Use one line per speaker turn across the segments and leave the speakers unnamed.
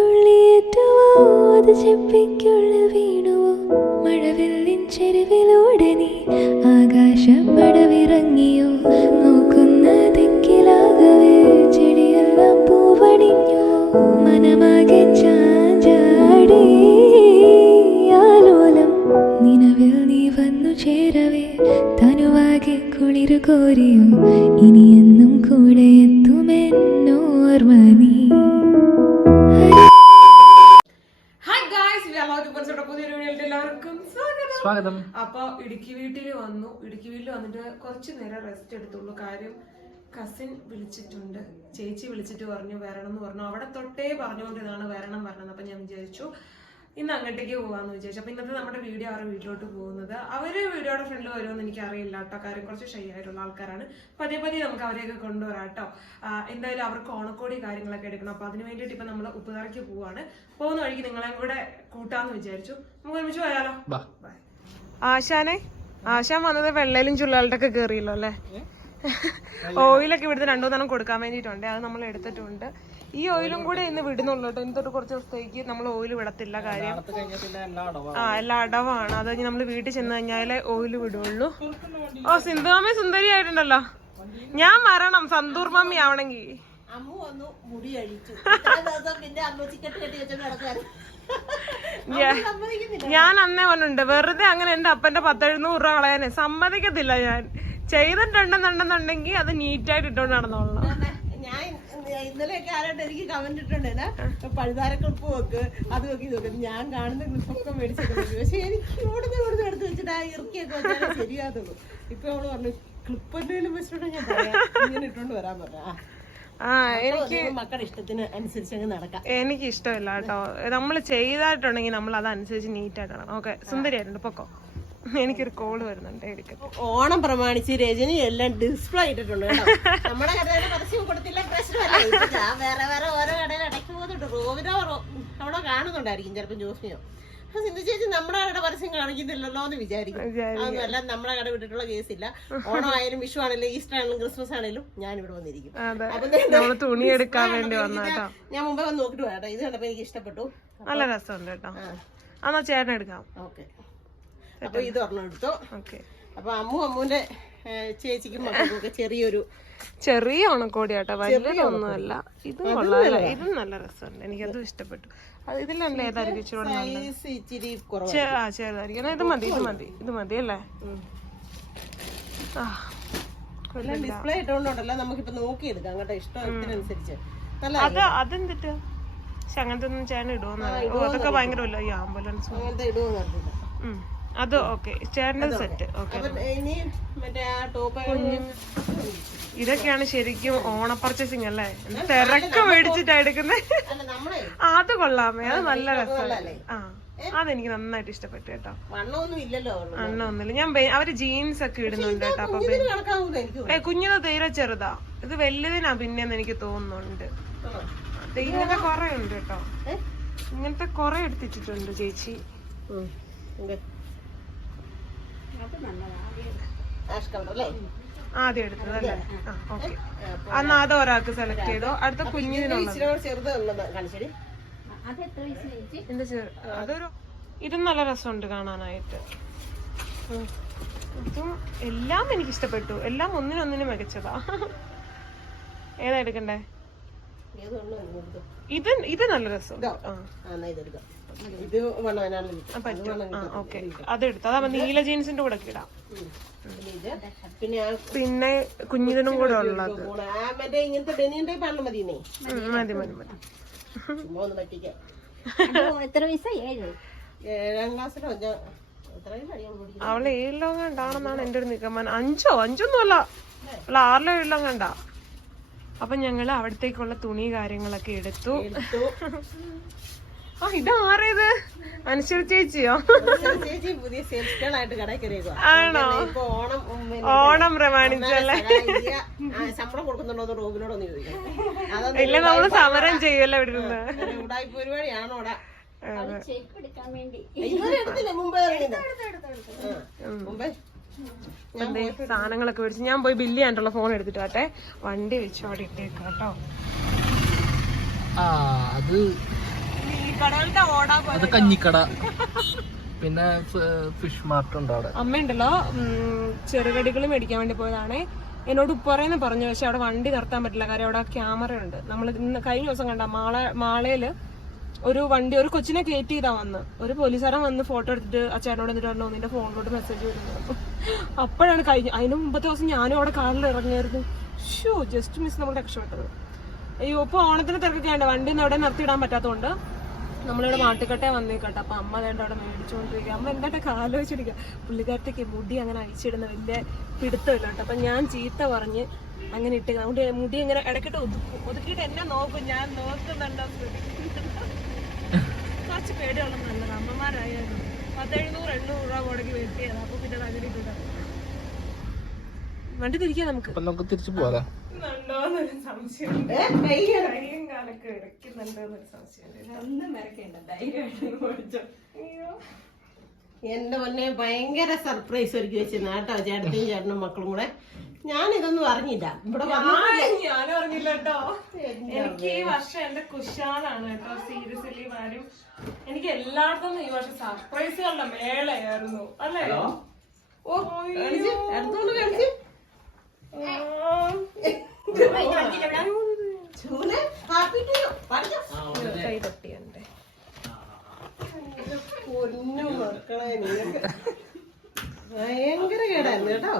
തുള്ളിയേറ്റുവോ അത് ചെപ്പിക്കുള്ളിൽ നീ ചെടിയെല്ലാം നീ വന്നു ചേരവേ. തനുവാകെ ഇനിയെന്നും കൂടെ എത്തുമെന്നോർമ്മ
സ്വാഗതം. അപ്പൊ ഇടുക്കി വീട്ടിൽ വന്നു. ഇടുക്കി വീട്ടിൽ വന്നിട്ട് കുറച്ച് നേരം റെസ്റ്റ് എടുത്തുള്ളൂ. കാര്യം കസിൻ വിളിച്ചിട്ടുണ്ട്. ചേച്ചി വിളിച്ചിട്ട് പറഞ്ഞു വരണം എന്ന് പറഞ്ഞു. അവിടെ തൊട്ടേ പറഞ്ഞുകൊണ്ടിരുന്നാണ് വരണം വരണം അപ്പൊ ഞാൻ വിചാരിച്ചു. ഇന്ന് അങ്ങോട്ടേക്ക് പോകാന്ന് വിചാരിച്ചു. അപ്പൊ ഇന്നത്തെ നമ്മുടെ വീഡിയോ അവരുടെ വീട്ടിലോട്ട് പോകുന്നത്. അവർ വീഡിയോയുടെ ഫ്രണ്ടിൽ വരുമെന്ന് എനിക്ക് കേട്ടോ. കാര്യം കുറച്ച് ഷൈ ആയിട്ടുള്ള ആൾക്കാരാണ്. പതിയെ പതിയെ നമുക്ക് അവരെയൊക്കെ കൊണ്ടുവരാം കേട്ടോ. എന്തായാലും അവർക്ക് ഓണക്കോടി കാര്യങ്ങളൊക്കെ എടുക്കണം. അപ്പൊ അതിന് വേണ്ടിയിട്ട് ഇപ്പൊ നമ്മൾ ഉപ്പുതറയ്ക്ക് പോവാണ്. പോകുന്ന വഴിക്ക് നിങ്ങളെയും കൂടെ കൂട്ടാന്ന് വിചാരിച്ചു. നമുക്ക് ഒരുമിച്ച് പോയാലോ?
ബൈ.
ആശാനെ ആശാൻ വന്നത് വെള്ളയിലും ചുള്ളാളുടെ ഒക്കെ കയറിയല്ലോ അല്ലേ ഓയിലൊക്കെ ഇവിടുന്ന് രണ്ടു മൂന്നെണ്ണം കൊടുക്കാൻ വേണ്ടിയിട്ടുണ്ട്. അത് നമ്മൾ എടുത്തിട്ടുണ്ട്. ഈ ഓയിലും കൂടെ ഇന്ന് വിടുന്നുള്ളൂ കേട്ടോ. ഇന്ന് തൊട്ട് കുറച്ച് ദിവസത്തേക്ക് നമ്മൾ ഓയിൽ വിടത്തില്ല കാര്യം. ആ എല്ലാ അടവാണ്. അത് കഴിഞ്ഞ് നമ്മൾ വീട്ടിൽ ചെന്ന് കഴിഞ്ഞാലേ ഓയിൽ വിടുള്ളൂ. ഓ സിന്ധുവാമി സുന്ദരി ആയിട്ടുണ്ടല്ലോ ഞാൻ മരണം സന്തൂർ മമ്മി ആവണെങ്കി
അമ്മു വന്നു മുടി അഴിച്ചു. ദിവസം പിന്നെ അമ്മച്ചിക്കെട്ട് കെട്ടി വെച്ചോണ്ട് നടക്കാറ്
ഞാൻ അന്നേ പറഞ്ഞിട്ടുണ്ട് വെറുതെ അങ്ങനെ എന്റെ അപ്പന്റെ പത്തെഴുന്നൂറ് രൂപ കളയാനെ സമ്മതിക്കത്തില്ല ഞാൻ. ചെയ്തിട്ടുണ്ടെന്നുണ്ടെന്നുണ്ടെങ്കിൽ അത് നീറ്റായിട്ട് ഇട്ടോണ്ട് നടന്നോളണം.
ഞാൻ ഇന്നലെയൊക്കെ ആരായിട്ട് എനിക്ക് കമന്റ് ഇട്ടുണ്ട് പഴുതാര ക്ലിപ്പ് വെക്ക് അത് വെക്ക് ഇത് വെക്ക്. ഞാൻ കാണുന്ന ക്ലിപ്പൊക്കെ മേടിച്ചിട്ടുണ്ട്. പക്ഷെ എനിക്ക് ഇവിടുന്ന് ഇവിടുന്ന് എടുത്ത് വെച്ചിട്ട് ആ ഇറക്കിയൊക്കെ വെച്ചാൽ ശരിയാതുള്ളൂ ഇപ്പൊ അവൾ പറഞ്ഞു ക്ലിപ്പ് എന്തെങ്കിലും വെച്ചിട്ടുണ്ടെങ്കിൽ ഞാൻ ഇങ്ങനെ ഇട്ടോണ്ട് വരാൻ പറഞ്ഞു. ആ
എനിക്ക്
മക്കളുടെ ഇഷ്ടത്തിന് അനുസരിച്ച് നടക്കാം.
എനിക്ക് ഇഷ്ടമില്ല കേട്ടോ. നമ്മൾ ചെയ്തായിട്ടുണ്ടെങ്കിൽ നമ്മൾ അതനുസരിച്ച് നീറ്റായിട്ട് ഇടണം ഓക്കെ സുന്ദരിയായിട്ടുണ്ട് പൊക്കോ? എനിക്കൊരു കോൾ വരുന്നുണ്ട്
ഓണം പ്രമാണിച്ച് രജനി എല്ലാം ഡിസ്പ്ലേ ഇട്ടിട്ടുണ്ട് കേട്ടോ. നമ്മുടെ കടയിൽ പരസ്യം കൊടുത്തില്ല പ്രശ്നമല്ല വേറെ വേറെ ഓരോ കടയിൽ ഇടയ്ക്ക് പോകുന്നുണ്ട് റോവിനോ റോ- കാണുന്നുണ്ടായിരിക്കും ചിലപ്പോൾ ജോസ്മിയോ. സിന്ധു ചേച്ചി നമ്മുടെ കടയുടെ പരസ്യം കാണിക്കുന്നില്ലല്ലോ എന്ന് വിചാരിക്കും. അതൊന്നുമല്ല നമ്മുടെ കട വിട്ടിട്ടുള്ള കേസില്ല. ഓണം ആയാലും വിഷു ആണെങ്കിലും ഈസ്റ്റർ ആണെങ്കിലും ക്രിസ്മസ് ആണെങ്കിലും ഞാൻ ഇവിടെ വന്നിരിക്കും അപ്പൊ
തുണി എടുക്കാൻ വേണ്ടി വന്നാട്ടോ
ഞാൻ മുമ്പേ വന്ന് നോക്കിട്ട് പോയാട്ടോ ഇത് കണ്ടപ്പോ എനിക്ക് ഇഷ്ടപ്പെട്ടു.
നല്ല രസമുണ്ട് കേട്ടോ എന്നാ ചേട്ടൻ എടുക്കാം.
ഓക്കെ. അപ്പൊ ഇത് ഒരെണ്ണം എടുത്തു. അപ്പൊ അമ്മു അമ്മുവിന്റെ ചേച്ചിക്കും മക്കൾക്കൊക്കെ ചെറിയൊരു
ചെറിയ ഉണക്കോടി ആട്ടോ വലിയതൊന്നുമല്ല ഇതും കൊള്ളാല്ല ഇതും നല്ല രസമുണ്ട്. എനിക്കതും ഇഷ്ടപ്പെട്ടു. അത് ഇതിലല്ല ഏതായിരിക്കും ഇച്ചിരി ചെറുതായിരിക്കും. ഇത് മതി ഇത് മതി ഇത് മതി അല്ലേ?
ഡിസ്പ്ലേ ഇട്ടുകൊണ്ടുണ്ടല്ലോ നമുക്കിപ്പോ നോക്കിയെടുക്കാം കേട്ടോ ഇഷ്ടത്തിനനുസരിച്ച് നല്ല
അത് അതെന്തിട്ട്? പക്ഷെ അങ്ങനത്തെ ഒന്നും ചേട്ടൻ ഇടുവോന്ന് അതൊക്കെ ഭയങ്കര ആംബുലൻസ്.
അങ്ങനത്തെ
ഉം. അത് ഓക്കെ. ചേട്ടന്റെ സെറ്റ്. ഓക്കെ.
ഇനി മറ്റേ ആ ടോപ്പ്
ഇതൊക്കെയാണ് ശരിക്കും ഓണ പർച്ചേസിങ് അല്ലേ തിരക്ക് മേടിച്ചിട്ടാ എടുക്കുന്നത് അത് കൊള്ളാമേ അത് നല്ല രസമല്ലേ ആ അതെനിക്ക് നന്നായിട്ട് ഇഷ്ടപ്പെട്ടു കേട്ടോ.
വണ്ണമൊന്നും ഇല്ലല്ലോ അവൾ.
അണ്ണ ഒന്നുമില്ല ഞാൻ അവർ ജീൻസ് ഒക്കെ ഇടുന്നുണ്ട് കേട്ടോ. അപ്പൊ കുഞ്ഞത് തീരെ ചെറുതാ. ഇത് വലുതിനാ പിന്നെന്ന് എനിക്ക് തോന്നുന്നുണ്ട്. ഇങ്ങനത്തെ കൊറേ ഉണ്ട് കേട്ടോ. ഇങ്ങനത്തെ കൊറേ എടുത്തിട്ടുണ്ട് ചേച്ചി.
ആഷ് കളർ അല്ലേ?
ആദ്യം എടുത്തത് അല്ലേ? ആ ഓക്കെ. എന്നാ അത് ഒരാൾക്ക് സെലക്ട് ചെയ്തോ? അടുത്ത കുഞ്ഞിനുള്ള
ചെറുത്
എന്താ ചെറു അതൊരു ഇതും നല്ല രസമുണ്ട് കാണാനായിട്ട്. ഇതും എല്ലാം എനിക്ക് ഇഷ്ടപ്പെട്ടു എല്ലാം ഒന്നിനൊന്നിനും മികച്ചതാ. ഏതാ എടുക്കണ്ടേ? ഇത് ഇത് നല്ല രസം ആ.
ഇത്
ഓക്കെ. അതെടുത്തു അതാവുമ്പോ നീല ജീൻസിന്റെ കൂടെ ഒക്കെ ഇടാം.
പിന്നെ പിന്നെ
കുഞ്ഞിനും കൂടെ ഉള്ളത്. മതി മതി മതി. അവൾ ഏഴിലോ കണ്ടാണെന്നാണ് എന്റെ ഒരു നിഗമനം. അഞ്ചോ? അഞ്ചൊന്നും അല്ല അവൾ ആറിലോ ഏഴിലോ കണ്ട അപ്പൊ ഞങ്ങൾ അവിടത്തേക്കുള്ള തുണി കാര്യങ്ങളൊക്കെ എടുത്തു. ആ ഇതാരേത് അനുശ്വര ചേച്ചിയോ?
ചേച്ചി പുതിയ സെയിൽസ് ഗേൾ ആയിട്ട് കടയിൽ
ആണോ?
ഓണം
ഓണം പ്രമാണിച്ചല്ലേ
ആ, ശമ്പളം കൊടുക്കുന്നുണ്ടോ എന്ന് റോബിനോടൊന്ന് ചോദിക്കാം
ഇല്ല നമ്മൾ സമരം ചെയ്യല്ലോ ഇവിടെ. ഇരുന്ന്
ഉടായ്പ പരിപാടിയാണോടാ
സാധനങ്ങളൊക്കെ മേടിച്ച് ഞാൻ പോയി ബില്ല് ചെയ്യാനുള്ള ഫോൺ എടുത്തിട്ട് വട്ടെ വണ്ടി വെച്ച് അവിടെ ഇട്ടേക്കാം കേട്ടോ.
ആ അത് അത് കഞ്ഞിക്കട. പിന്നെ ഫിഷ് മാർക്കറ്റ് ഉണ്ട് അവിടെ.
അമ്മയുണ്ടല്ലോ ഉണ്ടല്ലോ ചെറുകടികൾ മേടിക്കാൻ വേണ്ടി പോയതാണേ. എന്നോട് ഉപ്പറേന്ന് പറഞ്ഞു പക്ഷെ അവിടെ വണ്ടി നിർത്താൻ പറ്റില്ല. കാര്യം അവിടെ ക്യാമറ ഉണ്ട്. നമ്മൾ ഇന്ന് കഴിഞ്ഞ ദിവസം കണ്ട മാള മാളയിൽ ഒരു വണ്ടി ഒരു കൊച്ചിനെ കയറ്റി ചെയ്താ വന്ന്. ഒരു പോലീസുകാരൻ വന്ന് ഫോട്ടോ എടുത്തിട്ട് അച്ഛനോട് എന്നിട്ട് പറഞ്ഞു നിന്റെ ഫോണിലോട്ട് മെസ്സേജ് വരുന്നത് അപ്പോഴാണ് കഴിഞ്ഞു അതിന് മുമ്പത്തെ ദിവസം ഞാനും അവിടെ കാറിൽ ഇറങ്ങിയായിരുന്നു ഷോ ജസ്റ്റ് മിസ് നമ്മൾ രക്ഷപ്പെട്ടത്. അയ്യോ ഇപ്പൊ ഓണത്തിന് തിരക്കൊക്കെ ഉണ്ട് വണ്ടി ഒന്നും അവിടെ നിർത്തിയിടാൻ പറ്റാത്തതുകൊണ്ട് നമ്മളിവിടെ മാട്ടുകട്ടെ വന്നേക്കട്ടെ. അപ്പൊ അമ്മ വേണ്ട അവിടെ മേടിച്ചുകൊണ്ടിരിക്കുക. അമ്മ എന്തായിട്ടൊക്കെ ആലോചിച്ചിരിക്കുക? പുള്ളിക്കാരത്തേക്ക് മുടി അങ്ങനെ അഴിച്ചിടുന്ന വലിയ പിടുത്തമില്ല കേട്ടോ. അപ്പൊ ഞാൻ ചീത്ത പറഞ്ഞ് അങ്ങനെ ഇട്ട് അതുകൊണ്ട് മുടി ഇങ്ങനെ ഇടയ്ക്കിട്ട് ഒതുക്കും ഒതുക്കിയിട്ട് എന്നെ നോക്കും. ഞാൻ നോക്കുന്നുണ്ടോ? കുറച്ച് പേടിയുള്ള നല്ലത് അമ്മമാരായാലും പത്തെഴുന്നൂറ് എണ്ണൂറ് രൂപ മുടക്കി വെട്ടിയത്. അപ്പൊ പിന്നെ അങ്ങനെ ഇട്ടിട്ട് വണ്ടി തിരിക്കാം നമുക്ക്.
നമുക്ക് തിരിച്ചു
പോവാലോ
എന്റെ മുന്നേ ഭയങ്കര സർപ്രൈസ് ഒരുക്കി വെച്ചിരുന്ന കേട്ടോ ചേട്ടനും ചേട്ടനും മക്കളും കൂടെ. ഞാൻ ഇതൊന്നും അറിഞ്ഞില്ല. ഇവിടെ
ഞാനും അറിഞ്ഞില്ല കേട്ടോ. എനിക്ക് ഈ വർഷം എന്റെ കുശാലാണ് കേട്ടോ സീരിയസ്ലി കാര്യം. എനിക്ക് എല്ലായിടത്തും ഈ വർഷം സർപ്രൈസുകളുടെ മേളയായിരുന്നു. അല്ലേ? ഓ
എടുത്തോണ്ട് കാണിച്ച്. ചൂൽ, happy to you. പറഞ്ഞോ. ഭയങ്കര കേടായിരുന്നു കേട്ടോ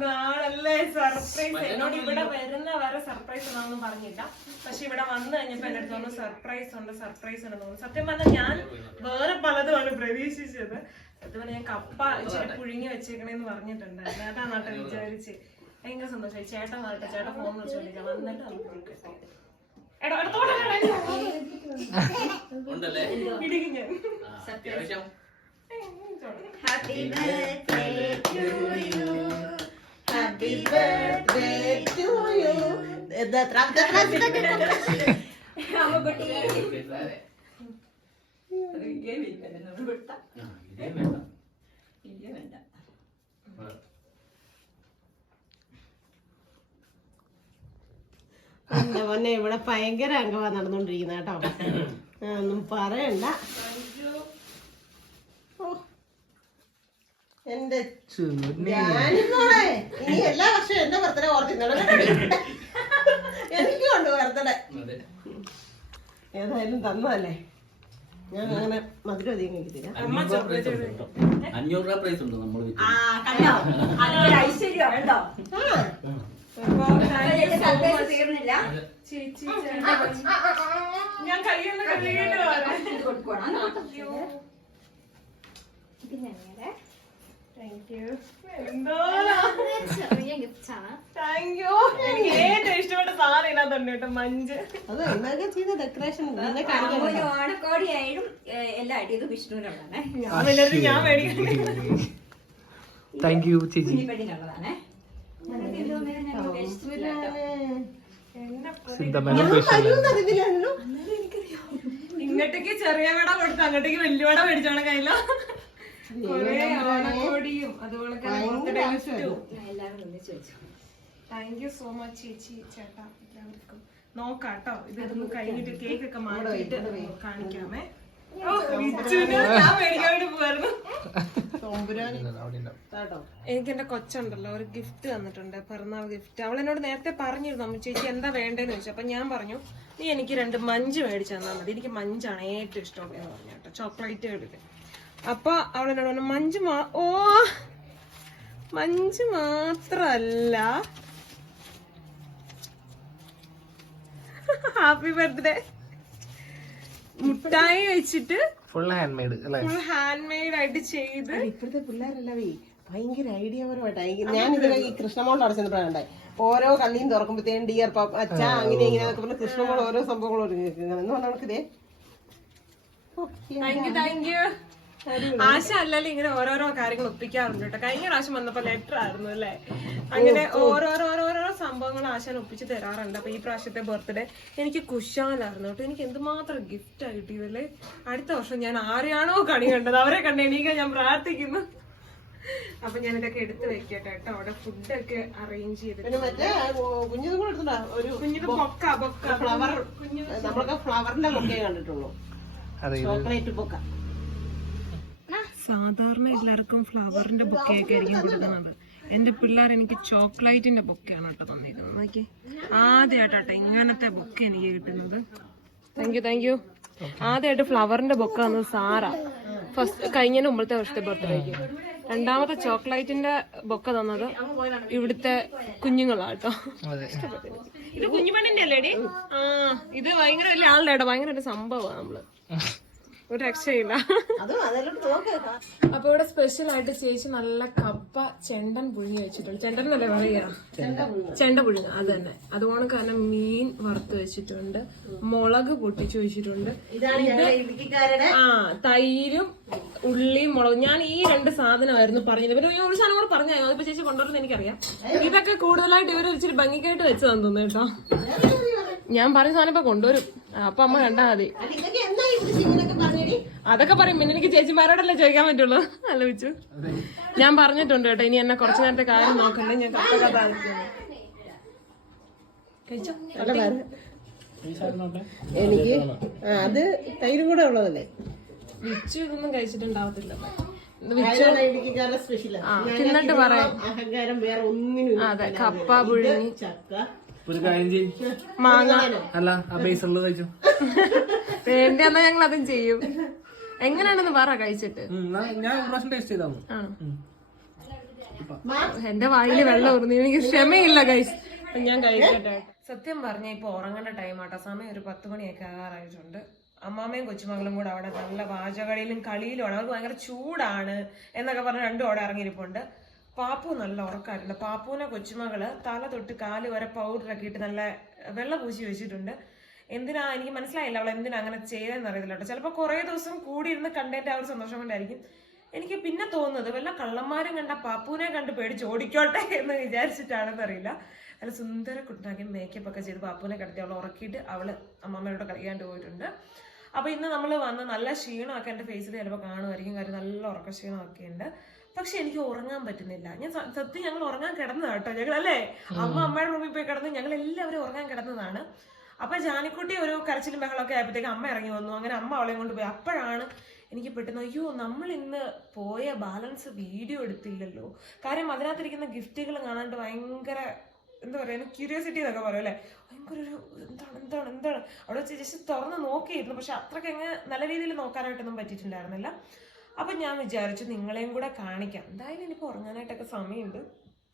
നാളല്ലേ സർപ്രൈസ് എന്നോട് ഇവിടെ വരുന്ന വരെ സർപ്രൈസ് ഒന്നും പറഞ്ഞില്ല പക്ഷെ ഇവിടെ വന്നു കഴിഞ്ഞപ്പോ എന്റെ അടുത്ത് സർപ്രൈസ് ഉണ്ട് സർപ്രൈസ് ഉണ്ട് തോന്നുന്നു സത്യം പറഞ്ഞാൽ ഞാൻ വേറെ പലതുമാണ് പ്രതീക്ഷിച്ചത് പറഞ്ഞാൽ ഞാൻ കപ്പ ഇച്ചിരി പുഴുങ്ങി വെച്ചേക്കണേന്ന് പറഞ്ഞിട്ടുണ്ട്. ചേട്ടാ നാട്ടെ വിചാരിച്ച് ഭയങ്കര സന്തോഷമായി ചേട്ടൻ നാട്ടെ ചേട്ടൻ ഫോൺ വിളിച്ചു വിളിക്കാം വന്നിട്ട് നമുക്ക് കൊടുക്കട്ടെ. എടാ, അടുത്തോട്ട് വരാൻ. ഇടിക്കും ഞാൻ.
Happy birthday to you
happy birthday to you എത്രാമത്തെ
അമ്മക്കുട്ടി വേണ്ട.
എന്റെ ഇവിടെ ഭയങ്കര അംഗമാ നടന്നുകൊണ്ടിരിക്കുന്ന കേട്ടോ. ആ, ഒന്നും പറയണ്ട. എന്റെ ഞാനിന്നോളെ ഇനി എല്ലാ വർഷവും എന്റെ ബർത്ത്ഡേ ഓർത്തിന്നോളെ എനിക്കും ഉണ്ട് ബർത്ത്ഡേ. ഏതായാലും തന്നതല്ലേ? ഞാൻ അങ്ങനെ മധുരം അധികം കഴിക്കത്തില്ല.
അഞ്ഞൂറ് രൂപ പ്രൈസ് ഉണ്ട്? നമ്മൾ
ആ കണ്ടോ? അതൊരു ഐശ്വര്യം കണ്ടോ തീർന്നില്ല?
ചേച്ചി ഞാൻ കൈയൊന്ന് കഴുകിയിട്ട് വരാം.
കൊടുക്കണം ഇത് ഞങ്ങളുടെ
താങ്ക് യു എന്തോ
ചെറിയ ഗിഫ്റ്റ്സ് ആണ്
താങ്ക് യു എനിക്ക് ഏറ്റവും ഇഷ്ടപ്പെട്ട സാധനം ഇതിനകത്തുണ്ട് കേട്ടോ മഞ്ച്.
അത് എന്നൊക്കെ ചെയ്ത ഡെക്കറേഷൻ പിന്നെ
ഒരു
കാണിക്കാൻ
ഓണക്കോടിയായാലും ഏഹ്, എല്ലാം അടിയത് വിഷ്ണുവിനുള്ളതാണേ.
ഞാൻ വിചാരിച്ചു ഞാൻ മേടിക്കണം
താങ്ക് യു ചേച്ചി.
കുഞ്ഞിപ്പെട്ടിനുള്ളതാണേ
സിദ്ധമ്മേനും
ഇങ്ങോട്ടേക്ക് ചെറിയ വട കൊടുത്തു അങ്ങോട്ടേക്ക് വലിയ വട മേടിച്ചോണ കയ്യിലോ. ഓണക്കോടിയും അതുപോലെ താങ്ക് യു സോ മച്ച് ചേച്ചി ചേട്ടാ എല്ലാവർക്കും. നോക്കാം കേട്ടോ ഇതൊന്ന് കഴിഞ്ഞിട്ട് കേക്ക് ഒക്കെ മാറ്റിയിട്ട് കാണിക്കാമേ. എനിക്ക് എന്റെ കൊച്ചുണ്ടല്ലോ ഒരു ഗിഫ്റ്റ് തന്നിട്ടുണ്ട് പിറന്നാൾ ഗിഫ്റ്റ് അവൾ എന്നോട് നേരത്തെ പറഞ്ഞിരുന്നു അമ്മ ചേച്ചി എന്താ വേണ്ടേന്ന് ചോദിച്ചു. അപ്പൊ ഞാൻ പറഞ്ഞു നീ എനിക്ക് രണ്ട് മഞ്ച് മേടിച്ചു തന്നാൽ മതി. എനിക്ക് മഞ്ചാണ് ഏറ്റവും ഇഷ്ടമുള്ളതെന്ന് പറഞ്ഞു കേട്ടോ ചോക്ലേറ്റ് എടുത്ത് അപ്പൊ അവളെന്നോട് പറഞ്ഞു മഞ്ജു മാ ഓ മഞ്ജു മാത്രല്ല. ഹാപ്പി ബർത്ത്ഡേ മുട്ടായി വെച്ചിട്ട്
ഫുൾ ഹാൻഡ് മെയ്ഡ് അല്ലേ?
ഫുൾ ഹാൻഡ് മെയ്ഡ് ആയിട്ട് ചെയ്ത്
ഇപ്പോഴത്തെ പിള്ളേരെല്ലാവേ ഭയങ്കര ഐഡിയ പരമായിട്ടായി ഞാൻ ഇത് ഈ കൃഷ്ണമോൾ അടച്ചപ്പോഴാണ് ഉണ്ടായി ഓരോ കണ്ണിയും തുറക്കുമ്പോഴത്തേനും ഡിയർ പാപ്പ അച്ഛ അങ്ങനെ ഇങ്ങനെ എന്നൊക്കെ പറഞ്ഞ് കൃഷ്ണമോൾ ഓരോ സംഭവങ്ങളും സംഭവങ്ങൾ എന്ന് പറഞ്ഞാൽ നമുക്കിതേ
thank you thank you Asha അല്ലല്ലോ ഇങ്ങനെ ഓരോരോ കാര്യങ്ങൾ ഒപ്പിക്കാറുണ്ട് കേട്ടോ. കഴിഞ്ഞ പ്രാവശ്യം വന്നപ്പോ ലെറ്റർ ആയിരുന്നു അല്ലേ? അങ്ങനെ ഓരോരോ ഓരോരോ സംഭവങ്ങൾ ആശാൻ ഒപ്പിച്ച് തരാറുണ്ട്. അപ്പൊ ഈ പ്രാവശ്യത്തെ ബർത്ത്ഡേ എനിക്ക് കുശാലായിരുന്നു കേട്ടോ. എനിക്ക് എന്തുമാത്രം ഗിഫ്റ്റ് കിട്ടിയതല്ലേ? അടുത്ത വർഷം ഞാൻ ആരെയാണോ കണി കണ്ടത്? അവരെ കണ്ട് എണീക്കാൻ ഞാൻ പ്രാർത്ഥിക്കുന്നു. അപ്പൊ ഞാൻ ഇതൊക്കെ എടുത്തു വെക്കട്ടെ കേട്ടോ. അവിടെ ഫുഡൊക്കെ അറേഞ്ച് ചെയ്തിട്ട്
പിന്നെ മറ്റേ കുഞ്ഞിതും കൂടെ എടുത്തിട്ടാ ഒരു
കുഞ്ഞിത് ബൊക്ക ബൊക്ക
ഫ്ലവർ നമ്മളൊക്കെ ഫ്ലവറിന്റെ ബൊക്കെ കണ്ടിട്ടുള്ളൂ.
അതെ
ചോക്ലേറ്റ് ബൊക്ക
സാധാരണ എല്ലാവർക്കും ഫ്ലവറിന്റെ ബൊക്കെയൊക്കെ ആയിരിക്കും കൊടുക്കുന്നത്. എന്റെ പിള്ളേർ എനിക്ക് ചോക്ലേറ്റിന്റെ ബൊക്കെയാണ് കേട്ടോ തന്നിരിക്കുന്നത്. നോക്കി. ആദ്യമായിട്ടാട്ടോ ഇങ്ങനത്തെ ബുക്ക് എനിക്ക് കിട്ടുന്നത്. താങ്ക് യു താങ്ക് യു ആദ്യമായിട്ട് ഫ്ലവറിന്റെ ബുക്ക് തന്നത് സാറാ. ഫസ്റ്റ് കഴിഞ്ഞതിന് മുമ്പത്തെ വർഷത്തെ ബർത്ത്ഡേക്ക് രണ്ടാമത്തെ ചോക്ലേറ്റിന്റെ ബൊക്കെ തന്നത് ഇവിടുത്തെ കുഞ്ഞുങ്ങളാട്ടോ. ഇത് കുഞ്ഞുമണ്ണിന്റെ അല്ലേടി ആ ഇത് ഭയങ്കര വലിയ ആളുടെ ഭയങ്കര ഒരു സംഭവമാണ് നമ്മൾ. ഒരു രക്ഷയില്ല.
അതും അതിലോട്ട് നോക്ക്
അപ്പൊ ഇവിടെ സ്പെഷ്യൽ ആയിട്ട് ചേച്ചി നല്ല കപ്പ ചെണ്ടൻ പുഴുങ്ങി വെച്ചിട്ടുണ്ട്. ചെണ്ടൻ എന്നല്ലേ പറയാ ചെണ്ട പുഴുങ്ങ അത് തന്നെ. അതുകൊണ്ട് കാരണം മീൻ വറുത്ത് വെച്ചിട്ടുണ്ട്. മുളക് പൊട്ടിച്ചു വെച്ചിട്ടുണ്ട്. ആ തൈരും ഉള്ളിയും മുളകും. ഞാൻ ഈ രണ്ട് സാധനമായിരുന്നു പറഞ്ഞത്. പിന്നെ ഒരു സാധനം കൂടെ പറഞ്ഞു അതിപ്പോ ചേച്ചി കൊണ്ടുവരുന്നത് എനിക്കറിയാം. ഇതൊക്കെ കൂടുതലായിട്ട് ഇവർ ഇച്ചിരി ഭംഗിക്കായിട്ട് വെച്ചതാന്ന് തോന്നുന്നു കേട്ടോ. ഞാൻ പറഞ്ഞ സാധനം ഇപ്പൊ കൊണ്ടുവരും. അപ്പൊ അമ്മ കണ്ടാ മതി
അല്ല, ഇതൊക്കെ എന്താ ഇവിടെ ഇങ്ങനെയൊക്കെ പറഞ്ഞേടി
അതൊക്കെ പറയും. പിന്നെ എനിക്ക് ചേച്ചിമാരോടല്ലേ ചോദിക്കാൻ പറ്റുള്ളൂ. ആലോചിച്ചു. ഞാൻ പറഞ്ഞിട്ടുണ്ട് കേട്ടോ ഇനി എന്നെ കുറച്ചു നേരത്തെ കാര്യം നോക്കണ്ടേ ഞാൻ കഥ
എനിക്ക് ആ, അത് തൈര് കൂടെ ഉള്ളതല്ലേ?
വിച്ചു ഇതൊന്നും കഴിച്ചിട്ടുണ്ടാവത്തില്ല. തിന്നിട്ട് പറയാം.
അഹങ്കാരം വേറെ ഒന്നിനും
അതെ കപ്പ പുഴുങ്ങി.
ചക്ക.
ഒരു കാര്യം ചെയ്യും.
മാങ്ങ.
അല്ല ആ ബേസുള്ളത് കഴിച്ചു.
വേണ്ടി എന്നാ ഞങ്ങൾ അതും ചെയ്യും. എങ്ങനെയാണെന്ന് പറ കഴിച്ചിട്ട്. എന്റെ വായിൽ വെള്ളം ഊർന്നു. എനിക്ക് ക്ഷമയില്ല ഞാൻ കഴിക്കട്ടെ. സത്യം പറഞ്ഞ ഇപ്പൊ ഉറങ്ങേണ്ട ടൈം ആട്ടോ. സമയം ഒരു പത്ത് മണിയൊക്കെ ആകാറായിട്ടുണ്ട്. അമ്മാമ്മയും കൊച്ചുമകളും കൂടെ അവിടെ നല്ല വാചകളിയിലും കളിയിലുമാണ് അവർക്ക് ഭയങ്കര ചൂടാണ് എന്നൊക്കെ പറഞ്ഞ് രണ്ടും അവിടെ ഇറങ്ങിയിരിപ്പുണ്ട്. പാപ്പു നല്ല ഉറക്കാറുണ്ട് പാപ്പുവിനെ കൊച്ചുമകൾ തല തൊട്ട് കാൽ വരെ പൗഡറൊക്കെ ഇട്ട് നല്ല വെള്ളം പൂശി വെച്ചിട്ടുണ്ട്. എന്തിനാ എനിക്ക് മനസ്സിലായില്ല അവൾ എന്തിനാ അങ്ങനെ ചെയ്തതെന്ന് അറിയത്തില്ല കേട്ടോ ചിലപ്പോൾ കുറേ ദിവസം കൂടി ഇരുന്ന് കണ്ടേറ്റ് ആ ഒരു സന്തോഷം കൊണ്ടായിരിക്കും. എനിക്ക് പിന്നെ തോന്നുന്നത് വല്ല കള്ളന്മാരും കണ്ട പാപ്പൂനെ കണ്ട് പേടിച്ച് ഓടിക്കോട്ടെ എന്ന് വിചാരിച്ചിട്ടാണെന്ന് അറിയില്ല. നല്ല സുന്ദര കുട്ടനാക്കി മേക്കപ്പ് ഒക്കെ ചെയ്ത് പാപ്പൂനെ കിടത്തി അവൾ ഉറക്കിയിട്ട് അവൾ അമ്മമ്മയോട് കളിക്കാണ്ട് പോയിട്ടുണ്ട്. അപ്പൊ ഇന്ന് നമ്മൾ വന്ന് നല്ല ക്ഷീണമൊക്കെ എന്റെ ഫേസിൽ ചിലപ്പോൾ കാണുമായിരിക്കും. കാര്യം നല്ല ഉറക്ക ക്ഷീണമൊക്കെ ഉണ്ട്. പക്ഷെ എനിക്ക് ഉറങ്ങാൻ പറ്റുന്നില്ല. ഞാൻ സത്യം ഞങ്ങൾ ഉറങ്ങാൻ കിടന്നതാട്ടോ ഞങ്ങൾ അല്ലേ അമ്മ അമ്മയുടെ റൂമിൽ പോയി കിടന്ന് ഞങ്ങൾ എല്ലാവരും ഉറങ്ങാൻ കിടന്നതാണ്. അപ്പൊ ജാനിക്കുട്ടി ഒരു കരച്ചിലും ബഹളമൊക്കെ ആയപ്പോഴത്തേക്ക് അമ്മ ഇറങ്ങി വന്നു. അങ്ങനെ അമ്മ അവളെയും കൊണ്ട് പോയി. അപ്പോഴാണ് എനിക്ക് പെട്ടെന്ന് അയ്യോ നമ്മൾ ഇന്ന് പോയ ബാലൻസ് വീഡിയോ എടുത്തില്ലല്ലോ. കാര്യം അതിനകത്തിരിക്കുന്ന ഗിഫ്റ്റുകൾ കാണാണ്ട് ഭയങ്കര എന്താ പറയാ ക്യൂരിയോസിറ്റി എന്നൊക്കെ പറയും അല്ലേ? ഭയങ്കര ഒരു എന്താണ് എന്താണ് എന്താണ്? അവിടെ വെച്ച് ജസ്റ്റ് തുറന്ന് നോക്കിയിരുന്നു. പക്ഷെ അത്രയ്ക്ക് അങ്ങ് നല്ല രീതിയിൽ നോക്കാനായിട്ടൊന്നും പറ്റിയിട്ടുണ്ടായിരുന്നില്ല. അപ്പൊ ഞാൻ വിചാരിച്ചു നിങ്ങളെയും കൂടെ കാണിക്കാം. എന്തായാലും ഇനിയിപ്പോ ഉറങ്ങാനായിട്ടൊക്കെ സമയമുണ്ട്.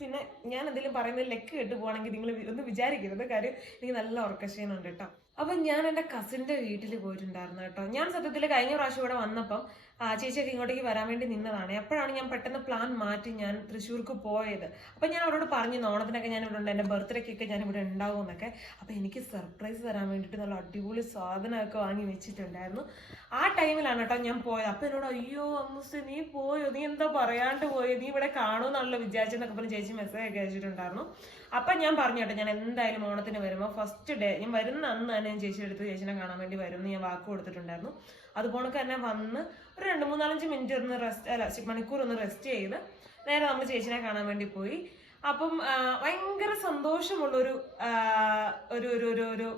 പിന്നെ ഞാൻ എന്തെങ്കിലും പറയുന്നത് ലെക്ക് കേട്ട് പോകണമെങ്കിൽ നിങ്ങൾ ഒന്ന് വിചാരിക്കരുത്. കാര്യം എനിക്ക് നല്ല ഉറക്കക്ഷീണുണ്ട് കേട്ടോ. അപ്പൊ ഞാൻ എന്റെ കസിന്റെ വീട്ടിൽ പോയിട്ടുണ്ടായിരുന്നു കേട്ടോ. ഞാൻ സത്യത്തിൽ കഴിഞ്ഞ പ്രാവശ്യം ഇവിടെ വന്നപ്പം ആ, ചേച്ചിയൊക്കെ ഇങ്ങോട്ടേക്ക് വരാൻ വേണ്ടി നിന്നതാണ്. അപ്പോഴാണ് ഞാൻ പെട്ടെന്ന് പ്ലാൻ മാറ്റി ഞാൻ തൃശ്ശൂർക്ക് പോയത്? അപ്പൊ ഞാൻ അവരോട് പറഞ്ഞു ഓണത്തിനൊക്കെ ഞാൻ ഇവിടെ ഉണ്ട്. എന്റെ ബർത്ത്ഡേക്കൊക്കെ ഞാൻ ഇവിടെ ഉണ്ടാവും എന്നൊക്കെ. അപ്പൊ എനിക്ക് സർപ്രൈസ് തരാൻ വേണ്ടിയിട്ട് നല്ല അടിപൊളി സാധനമൊക്കെ വാങ്ങി വെച്ചിട്ടുണ്ടായിരുന്നു. ആ ടൈമിലാണ് കേട്ടോ ഞാൻ പോയത്. അപ്പൊ എന്നോട് അയ്യോ അമ്മൂസ് നീ പോയോ? നീ എന്താ പറയാണ്ട് പോയോ? നീ ഇവിടെ കാണുമെന്നാണല്ലോ വിചാരിച്ചെന്നൊക്കെ പറഞ്ഞ് ചേച്ചി മെസ്സേജ് ഒക്കെ അയച്ചിട്ടുണ്ടായിരുന്നു. അപ്പൊ ഞാൻ പറഞ്ഞു കേട്ടോ ഞാൻ എന്തായാലും ഓണത്തിന് വരുമ്പോൾ ഫസ്റ്റ് ഡേ ഞാൻ വരുന്ന അന്ന് തന്നെ ഞാൻ ചേച്ചിയുടെ അടുത്ത് ചേച്ചിനെ കാണാൻ വേണ്ടി വരും എന്ന് ഞാൻ വാക്ക് കൊടുത്തിട്ടുണ്ടായിരുന്നു. അതുപോലെ തന്നെ വന്ന് ഒരു രണ്ട് മൂന്നാലഞ്ച് മിനിറ്റ് ഒന്ന് റെസ്റ്റ് അല്ല മണിക്കൂർ ഒന്ന് റെസ്റ്റ് ചെയ്ത് നേരെ നമ്മൾ ചേച്ചിനെ കാണാൻ വേണ്ടി പോയി. അപ്പം ഭയങ്കര സന്തോഷമുള്ളൊരു ഒരു ഒരു ഒരു ഒരു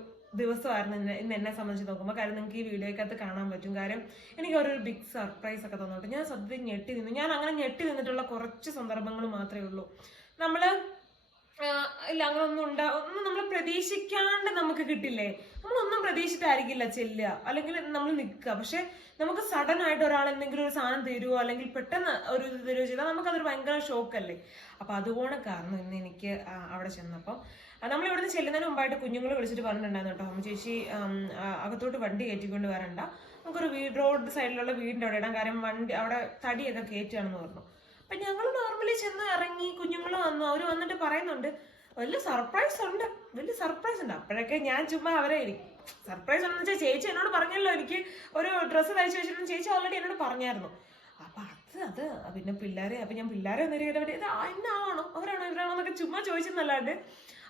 ദിവസമായിരുന്നു ഇന്ന് ഇന്ന് എന്നെ സംബന്ധിച്ച് നോക്കുമ്പോൾ കാര്യം നിങ്ങൾക്ക് ഈ വീഡിയോയ്ക്കകത്ത് കാണാൻ പറ്റും. കാര്യം എനിക്ക് ഒരു ബിഗ് സർപ്രൈസ് ഒക്കെ തന്നോട്ടെ. ഞാൻ സത്യത്തിൽ ഞെട്ടി നിന്നു. ഞാൻ അങ്ങനെ ഞെട്ടി നിന്നിട്ടുള്ള കുറച്ച് സന്ദർഭങ്ങൾ മാത്രമേ ഉള്ളൂ. നമ്മൾ ആ, ഇല്ല അങ്ങനെ ഒന്നും ഒന്നും നമ്മൾ പ്രതീക്ഷിക്കാണ്ട് നമുക്ക് കിട്ടില്ലേ? നമ്മളൊന്നും പ്രതീക്ഷിച്ചിട്ടായിരിക്കില്ല ചെല്ലുക. അല്ലെങ്കിൽ നമ്മൾ നിൽക്കുക. പക്ഷെ നമുക്ക് സഡൻ ആയിട്ട് ഒരാൾ എന്തെങ്കിലും ഒരു സാധനം തരുമോ അല്ലെങ്കിൽ പെട്ടെന്ന് ഒരു ഇത് തരുമോ ചെയ്താൽ നമുക്കതൊരു ഭയങ്കര ഷോക്കല്ലേ? അപ്പൊ അതുകൊണ്ട് കാരണം ഇന്ന് എനിക്ക് അവിടെ ചെന്നപ്പം നമ്മൾ ഇവിടുന്ന് ചെല്ലുന്നതിന് മുമ്പായിട്ട് കുഞ്ഞുങ്ങൾ വിളിച്ചിട്ട് പറഞ്ഞിട്ടുണ്ടായിരുന്നു കേട്ടോ. അമ്മ ചേച്ചി അകത്തോട്ട് വണ്ടി കയറ്റിക്കൊണ്ട് വരണ്ട. നമുക്കൊരു വീട് റോഡ് സൈഡിലുള്ള വീടിന്റെ അവിടെ ഇടാം. കാരണം വണ്ടി അവിടെ തടിയൊക്കെ കയറ്റുകയാണെന്ന് പറഞ്ഞു. അപ്പൊ ഞങ്ങൾ നോർമലി ചെന്ന് ഇറങ്ങി കുഞ്ഞുങ്ങൾ വന്നു. അവർ വന്നിട്ട് പറയുന്നുണ്ട് വലിയ സർപ്രൈസ് ഉണ്ട് വലിയ സർപ്രൈസ് ഉണ്ട്. അപ്പോഴൊക്കെ ഞാൻ ചുമ്മാ അവരെ സർപ്രൈസ് ഉണ്ടെന്ന് വെച്ചാൽ ചേച്ചി എന്നോട് പറഞ്ഞല്ലോ എനിക്ക് ഒരു ഡ്രസ്സ് തയ്ച്ചു വെച്ചിട്ടുണ്ട് ചേച്ചി ഓൾറെഡി എന്നോട് പറഞ്ഞായിരുന്നു. അപ്പൊ അത് അത് പിന്നെ പിള്ളേരെ അപ്പൊ ഞാൻ പിള്ളേരെ ഒന്നും കേട്ടവിടെ ഇത് എന്നാണോ അവരാണോ ഇവരാണോ എന്നൊക്കെ ചുമ്മാ ചോദിച്ചെന്നല്ലാണ്ട്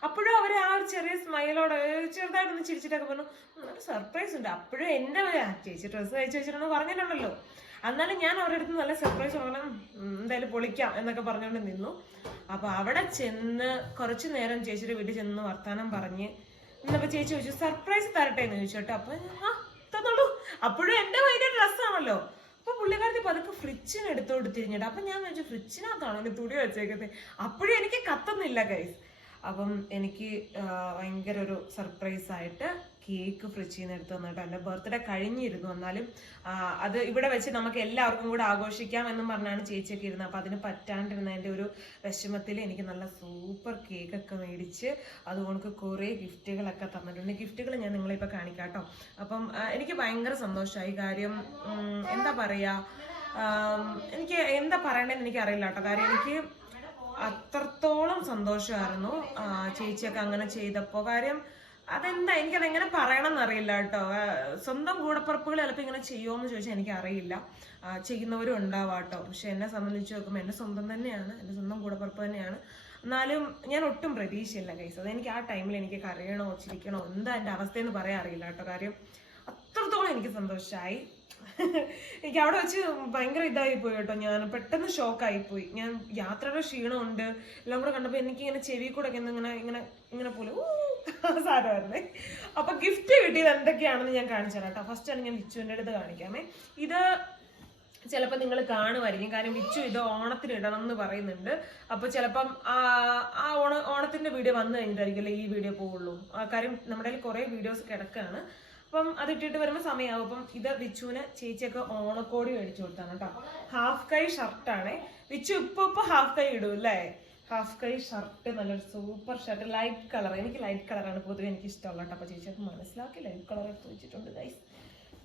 അപ്പോഴും അവരെ ആ ഒരു ചെറിയ സ്മൈലോടെ ചെറുതായിട്ടൊന്ന് ചിരിച്ചിട്ടൊക്കെ പറഞ്ഞു സർപ്രൈസ് ഉണ്ട്. അപ്പോഴും വരെ, ചേച്ചി ഡ്രസ്സ് തയ്ച്ചു വെച്ചിട്ടുണ്ടെന്ന് പറഞ്ഞിട്ടുണ്ടല്ലോ. എന്നാലും ഞാൻ അവരുടെ അടുത്ത് നല്ല സർപ്രൈസ് പറഞ്ഞു എന്തായാലും പൊളിക്കാം എന്നൊക്കെ പറഞ്ഞുകൊണ്ട് നിന്നു. അപ്പൊ അവിടെ ചെന്ന് കുറച്ചു നേരം ചേച്ചിയുടെ വീട്ടിൽ ചെന്ന് വർത്താനം പറഞ്ഞ് എന്നപ്പോ ചേച്ചി ചോദിച്ചു സർപ്രൈസ് തരട്ടെ? എന്ന് ചോദിച്ചു കേട്ടോ. അപ്പൊ തന്നോളൂ. അപ്പോഴും എന്റെ ഭയങ്കര ഡ്രസ്സാണല്ലോ അപ്പൊ പുള്ളിക്കാരത്തി പതുക്കെ ഫ്രിഡ്ജിന് എടുത്തോട് തിരിഞ്ഞിട്ട് അപ്പൊ ഞാൻ വെച്ചു ഫ്രിഡ്ജിനകത്താണോ തുണി വെച്ചേക്കുന്നത് അപ്പോഴും എനിക്ക് കത്തുന്നില്ല ഗൈസ് അപ്പം എനിക്ക് ഭയങ്കര ഒരു സർപ്രൈസ് ആയിട്ട് കേക്ക് ഫ്രിഡ്ജിൽ നിന്ന് എടുത്തു തന്നിട്ട് എന്റെ ബർത്ത്ഡേ കഴിഞ്ഞിരുന്നു. എന്നാലും അത് ഇവിടെ വെച്ച് നമുക്ക് എല്ലാവർക്കും കൂടെ ആഘോഷിക്കാം എന്നും പറഞ്ഞാണ് ചേച്ചിയൊക്കെ ഇരുന്നത്. അപ്പം അതിന് പറ്റാണ്ടിരുന്നതിന്റെ ഒരു വിഷമത്തിൽ എനിക്ക് നല്ല സൂപ്പർ കേക്കൊക്കെ മേടിച്ച് അതുകൊണ്ട് കുറേ ഗിഫ്റ്റുകളൊക്കെ തന്നിട്ടുണ്ട്. ഗിഫ്റ്റുകൾ ഞാൻ നിങ്ങളെ ഇപ്പോൾ കാണിക്കാം കേട്ടോ. അപ്പം എനിക്ക് ഭയങ്കര സന്തോഷമായി. കാര്യം എന്താ പറയുക എനിക്ക് എന്താ പറയണ്ടതെന്ന് എനിക്ക് അറിയില്ല കേട്ടോ. കാര്യം എനിക്ക് അത്രത്തോളം സന്തോഷമായിരുന്നു. ചേച്ചിയൊക്കെ അങ്ങനെ ചെയ്തപ്പോൾ കാര്യം അതെന്താ? എനിക്കത് എങ്ങനെ പറയണം എന്നറിയില്ല കേട്ടോ സ്വന്തം കൂടപ്പുറപ്പുകൾ ചിലപ്പോൾ ഇങ്ങനെ ചെയ്യുമോ ചോദിച്ചാൽ എനിക്ക് അറിയില്ല ചെയ്യുന്നവരും ഉണ്ടാവാം കേട്ടോ. പക്ഷെ എന്നെ സംബന്ധിച്ച് നോക്കുമ്പോൾ എന്റെ സ്വന്തം തന്നെയാണ്. എന്റെ സ്വന്തം കൂടപ്പുറപ്പ് തന്നെയാണ്. എന്നാലും ഞാൻ ഒട്ടും പ്രതീക്ഷയില്ല കൈസ് അത് എനിക്ക് ആ ടൈമിൽ എനിക്ക് കരയണോ ചിരിക്കണോ എന്താ എന്റെ അവസ്ഥയെന്ന് പറയാൻ അറിയില്ല കേട്ടോ. കാര്യം അത്രത്തോളം എനിക്ക് സന്തോഷമായി എനിക്ക് അവിടെ വെച്ച് ഭയങ്കര ഇതായി പോയി കേട്ടോ ഞാൻ. പെട്ടെന്ന് ഷോക്കായി പോയി ഞാൻ യാത്രയുടെ ക്ഷീണമുണ്ട്. എല്ലാം കൂടെ കണ്ടപ്പോൾ എനിക്ക് ഇങ്ങനെ ചെവി കൂടെ ഒക്കെ ഇങ്ങനെ ഇങ്ങനെ ഇങ്ങനെ പോലെ സാരമായിരുന്നേ. അപ്പൊ ഗിഫ്റ്റ് കിട്ടിയത് എന്തൊക്കെയാണെന്ന് ഞാൻ കാണിച്ചു തരാം കേട്ടോ. ഫസ്റ്റ് ആണ് ഞാൻ വിച്ചുവിന്റെ അടുത്ത് കാണിക്കാമേ. ഇത് ചിലപ്പോൾ നിങ്ങൾ കാണുമായിരിക്കും. കാരണം വിച്ചു ഇത് ഓണത്തിന് ഇടണം എന്ന് പറയുന്നുണ്ട്. അപ്പോൾ ചിലപ്പം ആ ഓണ ഓണത്തിന്റെ വീഡിയോ വന്നു കഴിഞ്ഞിട്ടായിരിക്കും ഈ വീഡിയോ പോവുള്ളൂ. കാര്യം നമ്മുടെ കയ്യിൽ കുറേ വീഡിയോസ് കിടക്കാണ്. അപ്പം അത് ഇട്ടിട്ട് വരുമ്പോൾ സമയമാവും അപ്പം ഇത് വിച്ചുവിന് ചേച്ചിയൊക്കെ ഓണക്കോടി മേടിച്ചു കൊടുത്താണ് കേട്ടോ. ഹാഫ് കൈ ഷർട്ടാണ് വിച്ചു ഇപ്പൊ ഇപ്പൊ ഹാഫ് കൈ ഇടും അല്ലേ? ഹാഫ് കൈ ഷർട്ട് നല്ലൊരു സൂപ്പർ ഷർട്ട് ലൈറ്റ് കളർ എനിക്ക് ലൈറ്റ് കളറാണ് പൊതുവെ എനിക്ക് ഇഷ്ടമുള്ള കേട്ടോ. അപ്പൊ ചേച്ചി മനസ്സിലാക്കി ലൈറ്റ് കളർ എടുത്ത് വെച്ചിട്ടുണ്ട് ഗൈസ്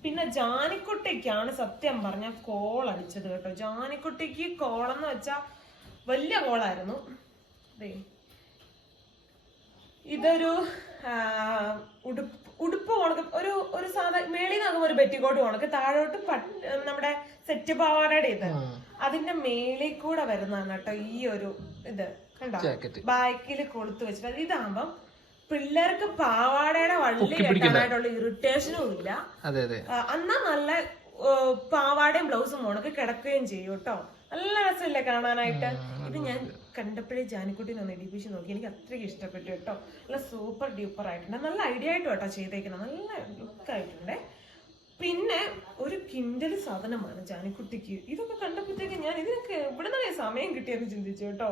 പിന്നെ ജാനിക്കുട്ടിക്കാണ് സത്യം പറഞ്ഞ കോൾ അടിച്ചത് കേട്ടോ. ജാനിക്കുട്ടിക്ക് കോളെന്ന് വെച്ചാ വലിയ കോളായിരുന്നു. ഇതൊരു ഉടുപ്പ് ഉടുപ്പ് ഉണക്ക് ഒരു ഒരു സാധാ മേളിൽ നിന്ന് ഒരു ബെറ്റിക്കോട്ട് ഉണക്ക്. താഴോട്ട് നമ്മുടെ സെറ്റ് പാവാടയുടെ ഇത്. അതിന്റെ മേളിൽ കൂടെ വരുന്നതാണ് കേട്ടോ ഈ ഒരു ഇത്. കണ്ടോ? ബാക്കിൽ കൊളുത്ത് വെച്ചിട്ട്. അത് ഇതാകുമ്പം പിള്ളേർക്ക് പാവാടയുടെ വള്ളി കെട്ടാനായിട്ടുള്ള ഇറിറ്റേഷനും ഇല്ല. എന്നാ നല്ല പാവാടയും ബ്ലൗസും ഉണക്ക് കിടക്കുകയും ചെയ്യും കേട്ടോ. നല്ല രസമില്ലേ കാണാനായിട്ട്? ഇത് ഞാൻ കണ്ടപ്പോഴേ ജാനിക്കുട്ടി നിന്ന് ഇടിപ്പിച്ച് നോക്കി. എനിക്ക് അത്രയ്ക്ക് ഇഷ്ടപ്പെട്ടു കേട്ടോ. നല്ല സൂപ്പർ ഡ്യൂപ്പർ ആയിട്ടുണ്ട്. നല്ല ഐഡിയ ആയിട്ട് കേട്ടോ ചെയ്തേക്കുന്നത്. നല്ല ലുക്ക് ആയിട്ടുണ്ട്. പിന്നെ ഒരു കിൻഡൽ സാധനമാണ് ജാനിക്കുട്ടിക്ക്. ഇതൊക്കെ കണ്ടപ്പോഴത്തേക്ക് ഞാൻ ഇതിനൊക്കെ എവിടെ നിന്നാണ് സമയം കിട്ടിയെന്ന് ചിന്തിച്ചു കേട്ടോ.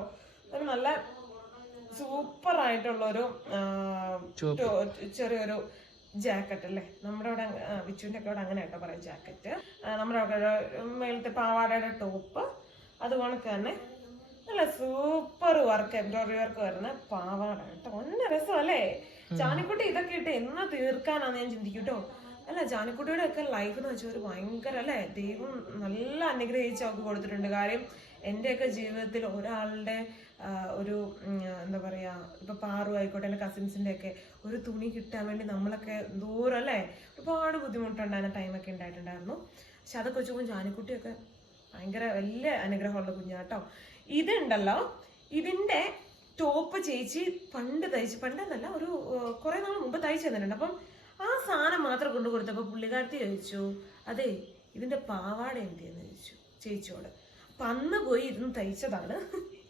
അത് നല്ല സൂപ്പർ ആയിട്ടുള്ള ഒരു ചെറിയൊരു ജാക്കറ്റ് അല്ലേ? നമ്മുടെ അവിടെ വിച്ചുവിന്റെ ഒക്കെ അവിടെ അങ്ങനെ കേട്ടോ പറയാം ജാക്കറ്റ്. നമ്മുടെ അവിടെ മേളത്തെ മേലത്തെ പാവാടയുടെ ടോപ്പ്. അതുപോലെ തന്നെ നല്ല സൂപ്പർ വർക്ക് എംബ്രോയിഡറി വർക്ക് വരുന്ന പാവാട കേട്ടോ. നല്ല രസമല്ലേ ജാനിക്കുട്ടി ഇതൊക്കെ ഇട്ട് എന്ന് തീർക്കാനാന്ന് ഞാൻ ചിന്തിക്കും കേട്ടോ. അല്ല ജാനിക്കുട്ടിയുടെ ഒക്കെ ലൈഫ് എന്ന് വെച്ചാൽ ഒരു ഭയങ്കര അല്ലേ? ദൈവം നല്ല അനുഗ്രഹിച്ച് അവർക്ക് കൊടുത്തിട്ടുണ്ട് കാര്യം. എന്റെയൊക്കെ ജീവിതത്തിൽ ഒരാളുടെ ഒരു എന്താ പറയാ ഇപ്പൊ പാറു ആയിക്കോട്ടെ അല്ലെ കസിൻസിന്റെ ഒക്കെ ഒരു തുണി കിട്ടാൻ വേണ്ടി നമ്മളൊക്കെ ദൂരം അല്ലേ? ഒരുപാട് ബുദ്ധിമുട്ടുണ്ടായിരുന്ന ടൈമൊക്കെ ഉണ്ടായിട്ടുണ്ടായിരുന്നു. പക്ഷെ അതൊക്കെ വെച്ച് ജാനിക്കുട്ടിയൊക്കെ ഭയങ്കര വലിയ അനുഗ്രഹമുള്ള കുഞ്ഞാട്ടോ. ഇതുണ്ടല്ലോ ഇതിന്റെ ടോപ്പ് ചേച്ചി പണ്ട് തയ്ച്ച് പണ്ടെന്നല്ല ഒരു കുറേ നാൾ മുമ്പ് തയ്ച്ചു തന്നിട്ടുണ്ട്. അപ്പം ആ സാധനം മാത്രം കൊണ്ടു കൊടുത്തപ്പോൾ പുള്ളിക്കാരത്തി ചോദിച്ചു അതെ ഇതിന്റെ പാവാട എന്തിയെന്ന്? ചോദിച്ചു. ചേച്ചിയോട്. അപ്പൊ അന്ന് പോയി ഇരുന്ന് തയ്ച്ചതാണ്.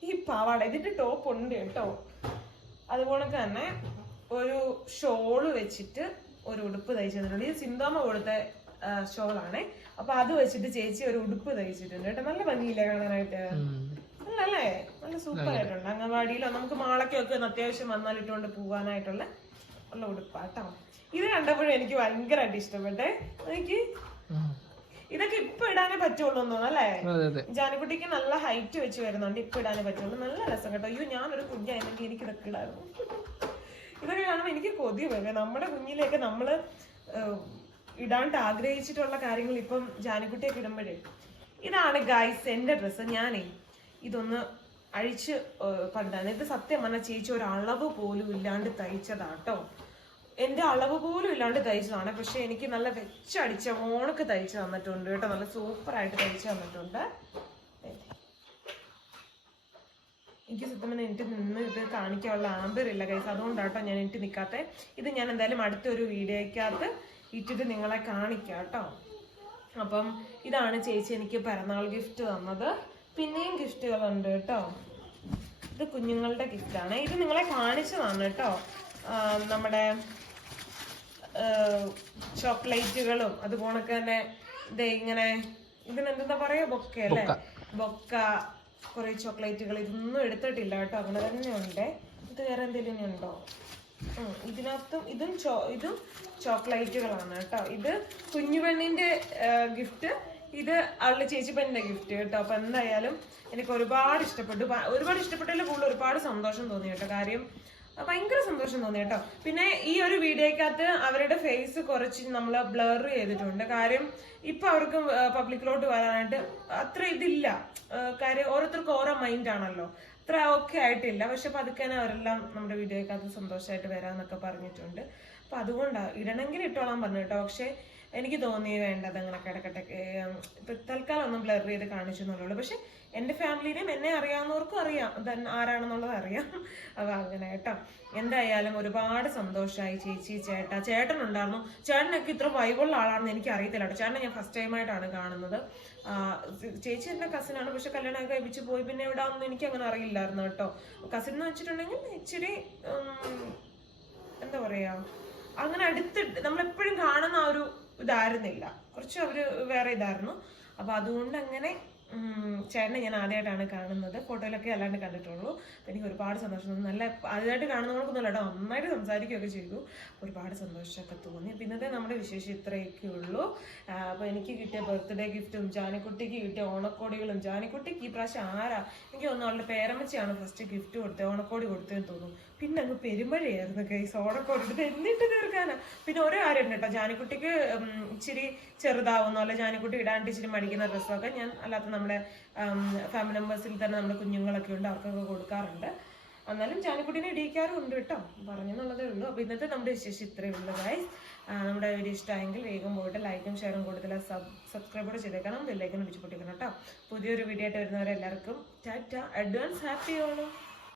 ഈ പാവാട ഇതിന്റെ ടോപ്പ് ഉണ്ട് കേട്ടോ. അതുപോലെ തന്നെ ഒരു ഷോൾ വെച്ചിട്ട് ഒരു ഉടുപ്പ് തയ്ച്ചു തന്നിട്ടുണ്ട് ഇത് സിന്തോമ കൊടുത്ത ഷോളാണ് അപ്പൊ അത് വെച്ചിട്ട് ചേച്ചി ഒരു ഉടുപ്പ് തയ്ച്ചിട്ടുണ്ട് കേട്ടോ. നല്ല ഭംഗിയില്ലേ കാണാനായിട്ട്? നല്ലല്ലേ? നല്ല സൂപ്പർ ആയിട്ടുണ്ട് അംഗൻവാടിയിലോ നമുക്ക് മാളയ്ക്കൊക്കെ ഒന്ന് അത്യാവശ്യം വന്നാൽ ഇട്ടുകൊണ്ട് പോകാനായിട്ടുള്ള ഉള്ള ഉടുപ്പാട്ടോ. ഇത് കണ്ടപ്പോഴും എനിക്ക് ഭയങ്കരമായിട്ട് ഇഷ്ടപ്പെട്ടെ. എനിക്ക് ഇതൊക്കെ ഇപ്പൊ ഇടാനേ പറ്റുള്ളൂ എന്ന് തോന്നുന്നു അല്ലേ? ജാനിക്കുട്ടിക്ക് നല്ല ഹൈറ്റ് വെച്ച് വരുന്നുണ്ട് ഇപ്പൊ ഇടാനേ പറ്റുള്ളൂ. നല്ല രസം കേട്ടോ. അയ്യോ ഞാനൊരു കുഞ്ഞായിരുന്നെങ്കിൽ എനിക്ക് ഇതൊക്കെ ഇടായിരുന്നു. ഇതൊക്കെ കാണുമ്പോൾ എനിക്ക് കൊതി വരും. നമ്മുടെ കുഞ്ഞിലേക്ക് നമ്മൾ ഇടാണ്ട് ആഗ്രഹിച്ചിട്ടുള്ള കാര്യങ്ങൾ ഇപ്പം ജാനിക്കുട്ടിയൊക്കെ ഇടുമ്പോഴേ. ഇതാണ് ഗൈസ് എന്റെ ഡ്രസ്സ് ഞാനേ ഇതൊന്ന് അഴിച്ച് പണ്ടാണ് ഇത് സത്യം പറഞ്ഞ ചേച്ചി ഒരളവ് പോലും ഇല്ലാണ്ട് തയ്ച്ചതാട്ടോ. എന്റെ അളവ് പോലും ഇല്ലാണ്ട് തയ്ച്ചതാണ്. പക്ഷെ എനിക്ക് നല്ല വെച്ചടിച്ച ഓണക്ക് തയ്ച്ച് തന്നിട്ടുണ്ട് കേട്ടോ. നല്ല സൂപ്പർ ആയിട്ട് തയ്ച്ച് തന്നിട്ടുണ്ട്. എനിക്ക് സത്യം എനിക്ക് നിന്ന് ഇത് കാണിക്കാനുള്ള ഇല്ല കൈസ് അതുകൊണ്ടാട്ടോ ഞാൻ എനിക്ക് നിൽക്കാത്ത ഇത് ഞാൻ എന്തായാലും അടുത്തൊരു വീഡിയോയ്ക്കകത്ത് ഇട്ടിട്ട് നിങ്ങളെ കാണിക്കാം കേട്ടോ. അപ്പം ഇതാണ് ചേച്ചി എനിക്ക് പിറന്നാൾ ഗിഫ്റ്റ് തന്നത്. പിന്നെയും ഗിഫ്റ്റുകളുണ്ട് കേട്ടോ. ഇത് കുഞ്ഞുങ്ങളുടെ ഗിഫ്റ്റാണ് ഇത് നിങ്ങളെ കാണിച്ചതാണ് കേട്ടോ. നമ്മുടെ ചോക്ലേറ്റുകളും അതുപോലെ തന്നെ ഇതേ ഇങ്ങനെ ഇതിനെന്താ പറയാ ബൊക്ക അല്ലേ? ബൊക്ക. കുറെ ചോക്ലേറ്റുകൾ. ഇതൊന്നും എടുത്തിട്ടില്ല കേട്ടോ. അങ്ങനെ തന്നെ ഉണ്ട്. ഇത് വേറെ എന്തെങ്കിലും ഉണ്ടോ? ഇതിനകത്തും ഇതും ചോ ഇതും ചോക്ലേറ്റുകളാണ് കേട്ടോ. ഇത് കുഞ്ഞുപെണ്ണിന്റെ ഗിഫ്റ്റ് ഇത് അവളുടെ ചേച്ചി പെണ്ണിന്റെ ഗിഫ്റ്റ് കേട്ടോ. അപ്പൊ എന്തായാലും എനിക്ക് ഒരുപാട് ഇഷ്ടപ്പെട്ടു. ഒരുപാട് ഇഷ്ടപ്പെട്ടതിൽ കൂടുതൽ ഒരുപാട് സന്തോഷം തോന്നി കേട്ടോ. കാര്യം ഭയങ്കര സന്തോഷം തോന്നി കേട്ടോ. പിന്നെ ഈ ഒരു വീഡിയോക്കകത്ത് അവരുടെ ഫേസ് കുറച്ച് നമ്മൾ ബ്ലർ ചെയ്തിട്ടുണ്ട്. കാര്യം ഇപ്പൊ അവർക്ക് പബ്ലിക്കിലോട്ട് വരാനായിട്ട് അത്ര ഇതില്ല. കാര്യം ഓരോരുത്തർക്കും ഓരോ മൈൻഡ് ആണല്ലോ. അത്ര ഓക്കെ ആയിട്ടില്ല. പക്ഷെ പതുക്കെ അവരെല്ലാം നമ്മുടെ വീഡിയോക്കകത്ത് സന്തോഷമായിട്ട് വരാന്നൊക്കെ പറഞ്ഞിട്ടുണ്ട്. അപ്പൊ അതുകൊണ്ടാണ് ഇടണമെങ്കിൽ ഇട്ടോളാൻ പറഞ്ഞു കേട്ടോ. പക്ഷെ എനിക്ക് തോന്നി വേണ്ടത് അങ്ങനെ കിടക്കട്ടെ. ഇപ്പൊ തൽക്കാലം ഒന്നും ബ്ലർ ചെയ്ത് കാണിച്ചു എന്നുള്ളൂ. പക്ഷെ എന്റെ ഫാമിലിയിലും എന്നെ അറിയാവുന്നവർക്കും അറിയാം. ആരാണെന്നുള്ളത് അറിയാം. അപ്പൊ അങ്ങനെ കേട്ടോ. എന്തായാലും ഒരുപാട് സന്തോഷമായി ചേച്ചി ചേട്ടാ. ചേട്ടൻ ഉണ്ടായിരുന്നു. ചേട്ടനൊക്കെ ഇത്ര വൈബുള്ള ആളാണെന്ന് എനിക്ക് അറിയത്തില്ല കേട്ടോ. ചേട്ടനെ ഞാൻ ഫസ്റ്റ് ടൈമായിട്ടാണ് കാണുന്നത്. ചേച്ചി എന്റെ കസിനാണ് പക്ഷെ കല്യാണം കഴിപ്പിച്ച് പോയി. പിന്നെ ഇവിടെ ഒന്നും എനിക്ക് അങ്ങനെ അറിയില്ലായിരുന്നു കേട്ടോ. കസിൻ എന്ന് വെച്ചിട്ടുണ്ടെങ്കിൽ ഇച്ചിരി എന്താ പറയാ അങ്ങനെ അടുത്തിട്ട് നമ്മളെപ്പോഴും കാണുന്ന ആ ഒരു ഇതായിരുന്നില്ല. കുറച്ച് അവർ വേറെ ഇതായിരുന്നു. അപ്പോൾ അതുകൊണ്ട് അങ്ങനെ ചേട്ടനെ ഞാൻ ആദ്യമായിട്ടാണ് കാണുന്നത്. ഫോട്ടോയിലൊക്കെ അല്ലാണ്ട് കണ്ടിട്ടുള്ളൂ. അപ്പം എനിക്ക് ഒരുപാട് സന്തോഷം. തോന്നി നല്ല ആദ്യമായിട്ട് കാണുന്നവർക്കൊന്നും കേട്ടോ. നന്നായിട്ട് സംസാരിക്കുകയൊക്കെ ചെയ്തു. ഒരുപാട് സന്തോഷമൊക്കെ തോന്നി. അപ്പം ഇന്നത്തെ നമ്മുടെ വിശേഷം ഇത്രയൊക്കെ ഉള്ളൂ. അപ്പോൾ എനിക്ക് കിട്ടിയ ബർത്ത്ഡേ ഗിഫ്റ്റും ജാനിക്കുട്ടിക്ക് കിട്ടിയ ഓണക്കോടികളും ജാനിക്കുട്ടിക്ക് ഈ പ്രാവശ്യം ആരാ? എനിക്ക് തോന്നുന്നു അവളുടെ പേരമ്മച്ചിയാണ് ഫസ്റ്റ് ഗിഫ്റ്റ് കൊടുത്തത്. ഓണക്കോടി കൊടുത്തതെന്ന് തോന്നുന്നു. പിന്നെ അങ്ങ് പെരുമഴയായിരുന്നു കൈസ് ഓണക്കോടി എടുത്ത് എന്നിട്ട് തീർക്കാനാ. പിന്നെ ഒരേ കാര്യം കേട്ടോ. ജാനിക്കുട്ടിക്ക് ഇച്ചിരി ചെറുതാവുന്നു അല്ലെ ജാനിക്കുട്ടി ഇടാണ്ട് ഇച്ചിരി മടിക്കുന്ന ഡ്രസ്സൊക്കെ ഞാൻ അല്ലാത്ത നമ്മുടെ ഫാമിലി മെമ്പേഴ്സിൽ തന്നെ നമ്മുടെ കുഞ്ഞുങ്ങളൊക്കെ ഉണ്ട് അവർക്കൊക്കെ കൊടുക്കാറുണ്ട്. എന്നാലും ജാനിക്കുട്ടിനെ ഇടിക്കാറും ഉണ്ട് കേട്ടോ. പറഞ്ഞെന്നുള്ളതേ ഉള്ളൂ. അപ്പോൾ ഇന്നത്തെ നമ്മുടെ വിശേഷം ഇത്രയേ ഉള്ളൂ ഗൈസ് നമ്മുടെ വീഡിയോ ഇഷ്ടമായെങ്കിൽ വേഗം പോയിട്ട് ലൈക്കും ഷെയറും കൂടുതൽ സബ് കൂടെ ചെയ്തേക്കണം. ബെല്ലൈക്കൻ അടിച്ചു പൊട്ടിക്കണം കേട്ടോ. പുതിയൊരു വീഡിയോ ആയിട്ട് വരുന്നവരെല്ലാവർക്കും ടാറ്റ. Advance happy Onam